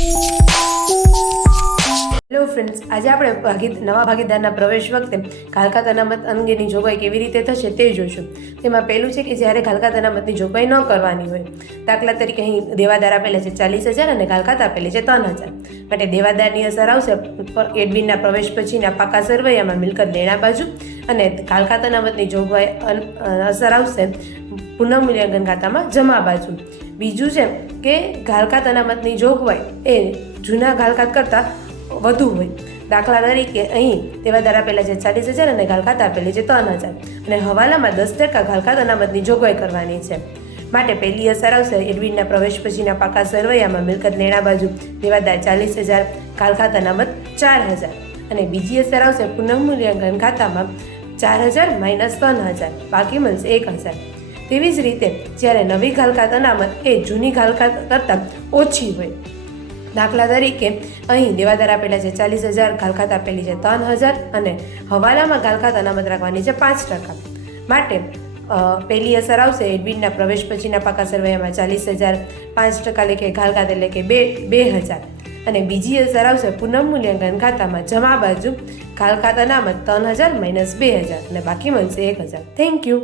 you friends આજે આપણે ભાગી નવા ભાગીદારના પ્રવેશ વખતે ઘાલકા અનામત અંગેની જોગવાઈ કેવી રીતે થશે તે જોઈશું. તેમાં પહેલું છે કે જ્યારે ઘાલકા અનામતની જોગવાઈ ન કરવાની હોય, દાખલા તરીકે અહીં દેવાદાર આપેલા છે ચાલીસ હજાર અને ઘાલકાત આપેલી છે ત્રણ હજાર. માટે દેવાદારની અસર આવશે એડમિનના પ્રવેશ પછીના પાકા સરવૈયામાં મિલકત લેણા બાજુ અને ઘાલકા અનામતની જોગવાઈ અસર આવશે પુનઃમૂલ્યાંકન ખાતામાં જમા બાજુ. બીજું છે કે ઘાલખાત અનામતની જોગવાઈ એ જૂના ઘાલકાત કરતાં વધુ હોય. દાખલા તરીકે અહીં દેવાદાર આપેલા જે ચાલીસ હજાર અને ઘાલખાત આપેલી છે ત્રણ હજાર. અને હવાલામાં દસ ટકા ઘાલખાત અનામતની જોગવાઈ કરવાની છે. માટે પહેલી અસર આવશે એડવિનના પ્રવેશ પછીના પાકા સરવૈયામાં મિલકત લેણા બાજુ. દેવાદાર ચાલીસ હજાર ઘાલખાત અનામત ચાર હજાર. અને બીજી અસર આવશે પુનઃમૂલ્યાંકન ખાતામાં ચાર હજાર માઇનસ ત્રણ હજાર. બાકી મળશે એક હજાર. તેવી જ રીતે જ્યારે નવી ઘાલખાત અનામત એ જૂની ઘાલખાત કરતાં ઓછી હોય. દાખલા તરીકે, અહીં દેવાદાર આપેલા છે ચાલીસ હજાર ગાલખાત આપેલી છે ત્રણ હજાર અને હવાલામાં ઘાલખાત અનામત રાખવાની છે પાંચ ટકા. માટે પહેલી અસર આવશે એડમિનના પ્રવેશ પછીના પાકા સરવૈયામાં ચાલીસ હજાર, પાંચ ટકા લેખે ગાલખાત એટલે કે બે બે હજાર. અને બીજી અસર આવશે પુનઃમૂલ્યાંકન ખાતામાં જમા બાજુ ઘાલખાત અનામત ત્રણ હજાર માઇનસ બે હજાર અને બાકી મળશે એક હજાર. Thank you